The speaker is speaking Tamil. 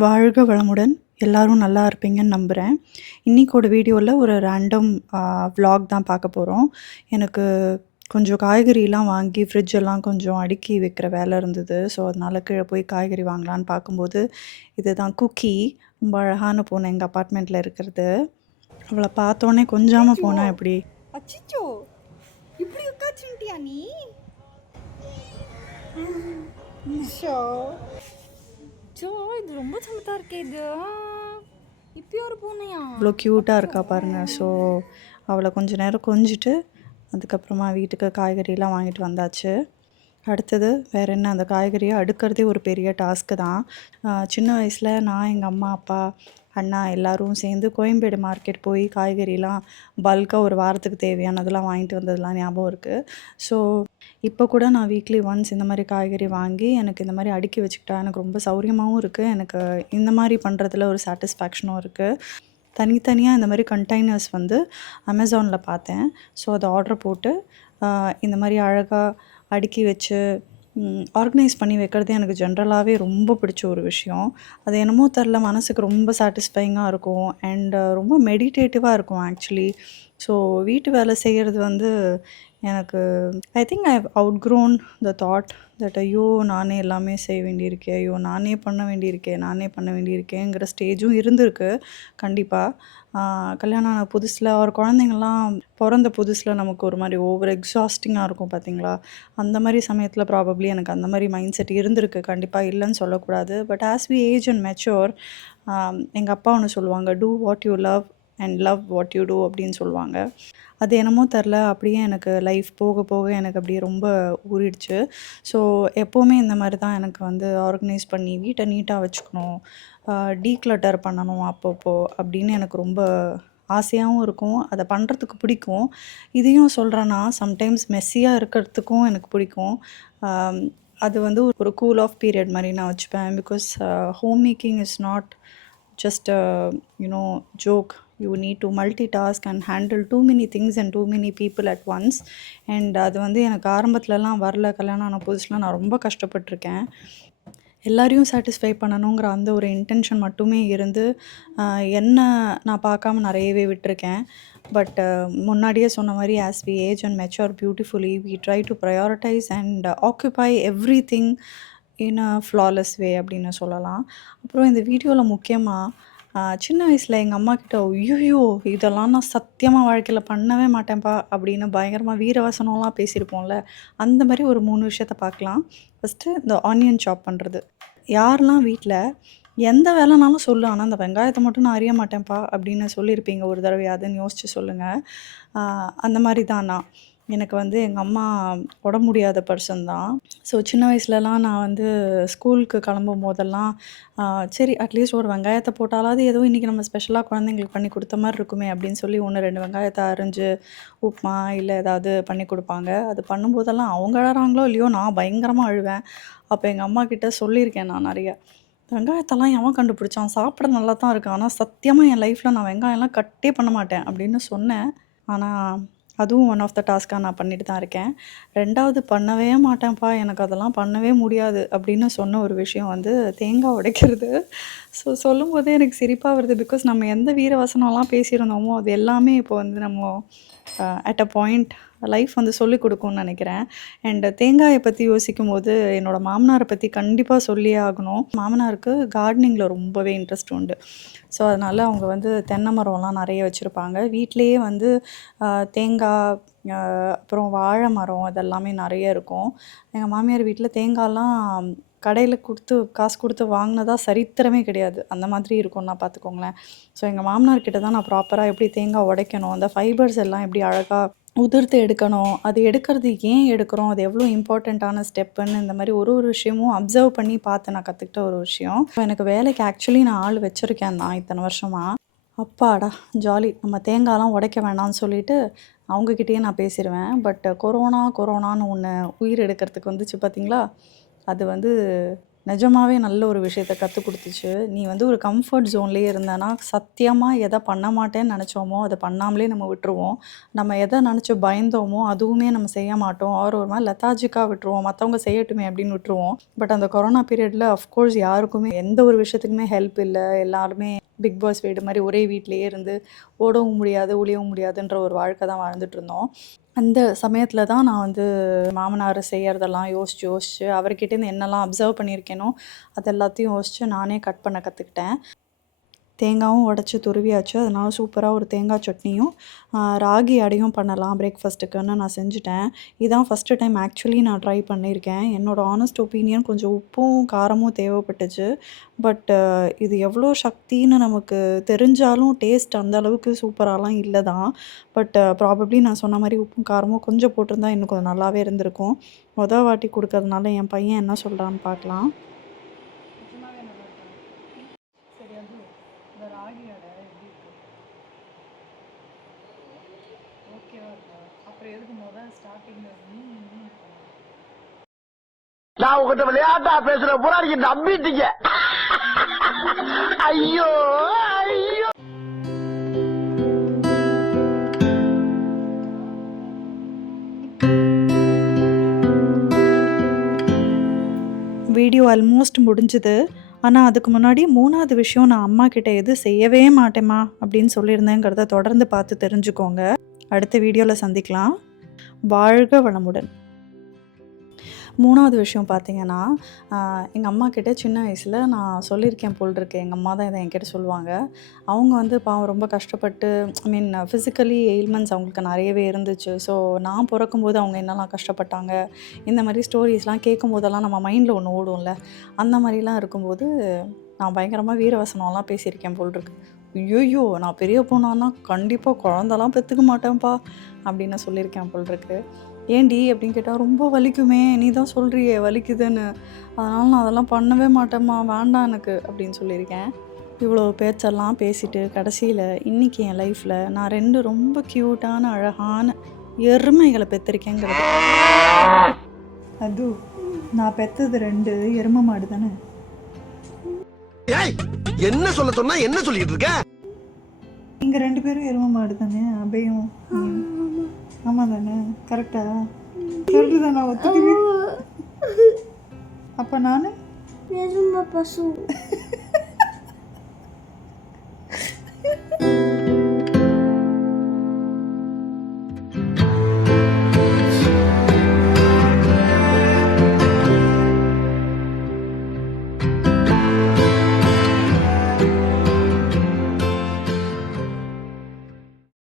வாழ்க வளமுடன். எல்லாரும் நல்லா இருப்பீங்கன்னு நம்புறேன். இன்னைக்கோட வீடியோல ஒரு ரேண்டம் விளாக் தான் பார்க்க போறோம். எனக்கு கொஞ்சம் காய்கறிலாம் வாங்கி ஃப்ரிட்ஜெல்லாம் கொஞ்சம் அடுக்கி வைக்கிற வேலை இருந்தது. ஸோ, அதனால கீழ போய் காய்கறி வாங்கலான்னு பார்க்கும்போது, இதுதான் குக்கி. ரொம்ப அழகான பூனை எங்க அப்பார்ட்மெண்ட்ல இருக்கிறது. அவள பார்த்தோனே கொஞ்சாம அச்சச்சோ! போனா எப்படி? அச்சச்சோ! இப்படி உட்காந்துட்டியா நீ? ஷோ! ஜோ, இது ரொம்ப சமத்தா இருக்கே இது. இப்படி ஒரு பூனையா? இவ்வளோ க்யூட்டா அச்சோ! இருக்கா பாருங்க. ஸோ, அவள கொஞ்ச நேரம் கொஞ்சிட்டு, அதுக்கப்புறமா வீட்டுக்கு காய்கறிலாம் வாங்கிட்டு வந்தாச்சு. அடுத்தது வேற என்ன, அந்த காய்கறிய அடுக்குறதே ஒரு பெரிய டாஸ்க்கு தான். சின்ன வயசுல நான், எங்க அம்மா, அப்பா, அண்ணா எல்லாரும் சேர்ந்து கோயம்பேடு மார்க்கெட் போய் காய்கறிலாம் பல்கா ஒரு வாரத்துக்கு தேவையானதெல்லாம் வாங்கிட்டு வந்ததெல்லாம் ஞாபகம் இருக்கு. ஸோ, இப்போ கூட நான் வீக்லி ஒன்ஸ் இந்த மாரி காய்கறி வாங்கி எனக்கு இந்த மாரி அடுக்கி வச்சுக்கிட்டா எனக்கு ரொம்ப சௌரியமாவும் இருக்கு. எனக்கு இந்த மாரி பண்ணுறதுல ஒரு சாட்டிஸ்ஃபேக்ஷனும் இருக்கு. தனித்தனியா இந்த மாரி கண்டெய்னர்ஸ் வந்து அமேசான்ல பார்த்தேன். ஸோ, அத ஆர்டர் போட்டு இந்த மாரி அழகா அடுக்கி வச்சு ஆர்கனைஸ் பண்ணி வைக்கிறது எனக்கு ஜென்ரலாவே ரொம்ப பிடிச்ச ஒரு விஷயம். அது என்னமோ தெரில, மனசுக்கு ரொம்ப சாட்டிஸ்ஃபையிங்கா இருக்கும். ரொம்ப மெடிடேட்டிவா இருக்கும் ஆக்சுவலி. ஸோ, வீட்டு வேலை செய்கிறது வந்து எனக்கு I think I have outgrown the thought that ஐயோ! நானே எல்லாமே செய்ய வேண்டியிருக்கே, ஐயோ! நானே பண்ண வேண்டியிருக்கே, நானே பண்ண வேண்டியிருக்கேங்கிற ஸ்டேஜும் இருந்திருக்கு கண்டிப்பா. கல்யாணம் ஆன புதுசுல ஒரு குழந்தைங்கலாம் பொறந்த புதுசுல நமக்கு ஒரு மாரி ஓவர் எக்ஸாஸ்டிங்கா இருக்கும் பார்த்தீங்களா? அந்த மாரி சமயத்தில ப்ராபப்ளி எனக்கு அந்த மாரி மைண்ட் செட் இருந்திருக்கு. கண்டிப்பா இல்லன்னு சொல்லக்கூடாது. But as we age and mature, எங்க அப்பா ஒண்ணு சொல்லுவாங்க, "do what you love and love what you do" அப்படின்னு சொல்லுவாங்க. அது என்னமோ தெரில, அப்படியே எனக்கு லைஃப் போக போக எனக்கு அப்படியே ரொம்ப ஊறிடுச்சு. ஸோ, எப்போவுமே இந்த மாரி தான் எனக்கு வந்து ஆர்கனைஸ் பண்ணி வீட்ட நீட்டா வச்சுக்கணும், டீக்ளட்டர் பண்ணணும் அப்பப்போ அப்படின்னு எனக்கு ரொம்ப ஆசையாவும் இருக்கும். அத பண்ணுறதுக்கு பிடிக்கும். இதையும் சொல்றேன்னா, சம்டைம்ஸ் மெஸ்ஸியா இருக்கிறதுக்கும் எனக்கு பிடிக்கும். ஆம், அது வந்து ஒரு கூல் ஆஃப் பீரியட் மாரி நான் வச்சுப்பேன். Because home making is not just joke. You need to multitask and handle too many things and too many people at once. அது வந்து எனக்கு ஆரம்பத்துலலாம் வரல. கல்யாணம் ஆன புதுசுல நான் ரொம்ப கஷ்டப்பட்டுருக்கேன். எல்லாரையும் சாட்டிஸ்ஃபை பண்ணணுங்கிற அந்த ஒரு இன்டென்ஷன் மட்டுமே இருந்து என்ன நான் பார்க்காம நிறையவே விட்டுருக்கேன். பட் முன்னாடியே சொன்ன மாதிரி as we age and mature beautifully we try to prioritise and occupy everything in a flawless way அப்படின்னு சொல்லலாம். அப்புறம் இந்த வீடியோவில் முக்கியமாக சின்ன வயசில் எங்கள் அம்மா கிட்ட ஐயோ இதெல்லாம் நான் சத்தியமாக வாழ்க்கையில் பண்ணவே மாட்டேன்ப்பா அப்படின்னு பயங்கரமாக வீரவசனம்லாம் பேசியிருப்போம்ல, அந்த மாதிரி ஒரு 3 விஷயத்த பார்க்கலாம். ஃபஸ்ட்டு இந்த ஆனியன் சாப் பண்ணுறது. யாரெல்லாம் வீட்டில் எந்த வேலைனாலும் சொல்லு, ஆனால் அந்த வெங்காயத்தை மட்டும் நான் அறிய மாட்டேன்ப்பா அப்படின்னு சொல்லியிருப்பீங்க ஒரு தடவையாதுன்னு யோசிச்சு சொல்லுங்கள். அந்த மாதிரி தான் நான். எனக்கு வந்து எங்கள் அம்மா உடம்பு முடியாத பர்சன் தான். ஸோ, சின்ன வயசுலலாம் நான் வந்து ஸ்கூலுக்கு கிளம்பும் போதெல்லாம் சரி அட்லீஸ்ட் ஒரு வெங்காயத்தை போட்டாலாவது ஏதோ இன்றைக்கி நம்ம ஸ்பெஷலாக குழந்தைங்களுக்கு பண்ணி கொடுத்த மாதிரி இருக்குமே அப்படின்னு சொல்லி 1, 2 வெங்காயத்தை அரிஞ்சு உப்புமா இல்லை ஏதாவது பண்ணி கொடுப்பாங்க. அது பண்ணும்போதெல்லாம் அவங்க அழறாங்களோ இல்லையோ நான் பயங்கரமாக அழுவேன். அப்போ எங்கள் அம்மா கிட்ட சொல்லியிருக்கேன் நான் நிறைய. வெங்காயத்தெல்லாம் எவன் கண்டுபிடிச்சான்? சாப்பிட நல்லா தான் இருக்கு. ஆனா சத்தியமா என் லைஃப்ல நான் வெங்காயம்லாம் கட்டே பண்ண மாட்டேன் அப்படின்னு சொன்னேன். ஆனா, அதுவும் ஒன் ஆஃப் த டாஸ்க்கா நான் பண்ணிட்டு தான் இருக்கேன். 2வது பண்ணவே மாட்டேன்ப்பா, எனக்கு அதெல்லாம் பண்ணவே முடியாது அப்படின்னு சொன்ன ஒரு விஷயம் வந்து தேங்காய் உடைக்கிறது. ஸோ, சொல்லும்போதே எனக்கு சிரிப்பா வருது. பிகாஸ் நம்ம எந்த வீரவசனம்லாம் பேசியிருந்தோமோ, அது எல்லாமே இப்போ வந்து நம்ம அட் அ பாயிண்ட் லைஃப் வந்து சொல்லிக் கொடுக்கும்னு நினைக்கிறேன். தேங்காய பத்தி யோசிக்கும்போது, என்னோட மாமனார பத்தி கண்டிப்பா சொல்லியே ஆகணும். மாமனாருக்கு கார்டனிங்கில ரொம்பவே இன்ட்ரெஸ்ட் உண்டு. ஸோ, அதனால அவங்க வந்து தென்னை மரம்லாம் நிறைய வச்சுருப்பாங்க. வீட்டிலேயே வந்து தேங்காய், அ அப்புறம் வாழை மரம் அதெல்லாமே நிறைய இருக்கும். எங்க மாமியார் வீட்ல தேங்காய்லாம் கடையில காசு கொடுத்து வாங்கினதா சரித்திரமே கிடையாது. அந்த மாதிரி இருக்கும்னா பார்த்துக்கோங்களேன். ஸோ, எங்க மாமனார் கிட்ட தான் நான் ப்ராப்பரா எப்படி தேங்காய் உடைக்கணும், அந்த ஃபைபர்ஸ் எல்லாம் எப்படி அழகா உதிர்த்து எடுக்கணும், அது எடுக்கிறது ஏன் எடுக்கிறோம், அது எவ்வளோ இம்பார்ட்டண்ட்டான ஸ்டெப்புன்னு இந்த மாதிரி ஒரு ஒரு விஷயமும் அப்சர்வ் பண்ணி பார்த்து நான் கற்றுக்கிட்ட ஒரு விஷயம். எனக்கு வேலைக்கு ஆக்சுவலி நான் ஆள் வச்சுருக்கேன் தான் இத்தனை வருஷமா. அப்பாடா! ஜாலி. நம்ம தேங்காய்லாம் உடைக்க வேணான்னு சொல்லிட்டு அவங்கக்கிட்டயே நான் பேசிருவேன். கொரோனான்னு ஒண்ணு உயிர் எடுக்கிறதுக்கு வந்துச்சு பார்த்தீங்களா? அது வந்து நிஜமாவே நல்ல ஒரு விஷயத்த கற்றுக் கொடுத்துச்சு. நீ வந்து ஒரு கம்ஃபர்ட் ஜோன்லேயே இருந்தேன்னா சத்தியமாக எதை பண்ண மாட்டேன்னு நினச்சோமோ அதை பண்ணாமலே நம்ம விட்டுருவோம். நம்ம எதை நினச்சி பயந்தோமோ அதுவுமே நம்ம செய்ய மாட்டோம். ஒரு மாதிரி லெத்தாஜிக்காக விட்டுருவோம். மற்றவங்க செய்யட்டுமே அப்படின்னு விட்டுருவோம். பட் அந்த கொரோனா பீரியடில் அஃப்கோர்ஸ் யாருக்குமே எந்த ஒரு விஷயத்துக்குமே ஹெல்ப் இல்லை. எல்லாருமே பிக் பாஸ் வீடு மாதிரி ஒரே வீட்டிலேயே இருந்து ஓடவும் முடியாது ஒளியவும் முடியாதுன்ற ஒரு வாழ்க்கை தான் வாழ்ந்துட்டு இருந்தோம். அந்த சமயத்தில் தான் நான் வந்து மாமனார் செய்கிறதெல்லாம் யோசிச்சு அவர்கிட்டேருந்து என்னெல்லாம் அப்சர்வ் பண்ணியிருக்கேனோ அது எல்லாத்தையும் யோசித்து நானே கட் பண்ண கற்றுக்கிட்டேன். தேங்காயும் உடச்சி துருவியாச்சு. அதனால் சூப்பராக ஒரு தேங்காய் சட்னியும் ராகி அடையும் பண்ணலாம் பிரேக்ஃபாஸ்ட்டுக்குன்னு நான் செஞ்சுட்டேன். இதான் ஃபஸ்ட்டு டைம் ஆக்சுவலி நான் ட்ரை பண்ணியிருக்கேன். என்னோடய ஆனஸ்ட் ஒப்பீனியன் கொஞ்சம் உப்பும் காரமும் தேவைப்பட்டுச்சு. பட் இது எவ்வளோ சக்தின்னு நமக்கு தெரிஞ்சாலும் டேஸ்ட் அந்த அளவுக்கு சூப்பராலாம் இல்லை தான். பட் ப்ராபப்ளி நான் சொன்ன மாதிரி உப்பும் காரமும் கொஞ்சம் போட்டிருந்தா இன்னும் கொஞ்சம் நல்லாவே இருந்திருக்கும். வாட்டி கொடுக்கறதுனால என் பையன் என்ன சொல்கிறான்னு பார்க்கலாம். இந்த ராகி அடை எப்படி இருக்கு? ஓகேவா இருக்கா? அப்புறம் எதுக்கு முதல் ஸ்டார்டிங்ல நான் உங்ககிட்ட விளையாட்டா பேசுற பூரா நீங்க நம்பிட்டீங்க. ஐயோ ஐயோ. வீடியோ ஆல்மோஸ்ட் முடிஞ்சுது. ஆனால் அதுக்கு முன்னாடி 3வது விஷயம், நான் அம்மா கிட்ட எது செய்யவே மாட்டேம்மா அப்படின்னு சொல்லியிருந்தேங்கிறத தொடர்ந்து பார்த்து தெரிஞ்சுக்கோங்க. அடுத்த வீடியோவில் சந்திக்கலாம். வாழ்க வளமுடன். 3வது விஷயம் பார்த்தீங்கன்னா, எங்கள் அம்மா கிட்ட சின்ன வயசில் நான் சொல்லியிருக்கேன் போல் இருக்கு. எங்கள் அம்மா தான் இதை என்கிட்ட சொல்லுவாங்க. அவங்க வந்து பாவம் ரொம்ப கஷ்டப்பட்டு ஃபிசிக்கலி எயில்மெண்ட்ஸ் அவங்களுக்கு நிறையவே இருந்துச்சு. ஸோ நான் பிறக்கும்போது அவங்க என்னெல்லாம் கஷ்டப்பட்டாங்க, இந்த மாதிரி ஸ்டோரிஸ்லாம் கேட்கும்போதெல்லாம் நம்ம மைண்டில் ஒன்று ஓடும்ல, அந்த மாதிரிலாம் இருக்கும்போது நான் பயங்கரமாக வீரவசனம்லாம் பேசியிருக்கேன் போல் இருக்கு. ஐயோ நான் பெரிய பொண்ணானா கண்டிப்பாக குழந்தலாம் பெற்றுக்க மாட்டேன்ப்பா அப்படின்னு சொல்லியிருக்கேன் போல் இருக்கு. ஏன்டி அப்படின்னு கேட்டால், ரொம்ப வலிக்குமே, நீ தான் சொல்கிறியே வலிக்குதுன்னு, அதனால் நான் அதெல்லாம் பண்ணவே மாட்டேம்மா, வேண்டாம் எனக்கு அப்படின்னு சொல்லியிருக்கேன். இவ்வளோ பேச்செல்லாம் பேசிட்டு கடைசியில் இன்றைக்கி என் லைஃப்பில் நான் 2 ரொம்ப க்யூட்டான அழகான எருமைகளை பெற்றிருக்கேங்கிறது. அது நான் பெற்றது 2 எருமை மாடு தானே. என்ன சொல்ல சொன்னா என்ன சொல்லிட்டு இருக்க? நீங்கள் 2 பேரும் எருமை மாடு தானே, அபயும். ஆமாம் தானே, கரெக்டா சொல்லுதான், நான் ஒத்துக்கிறேன். அப்போ நான் பசு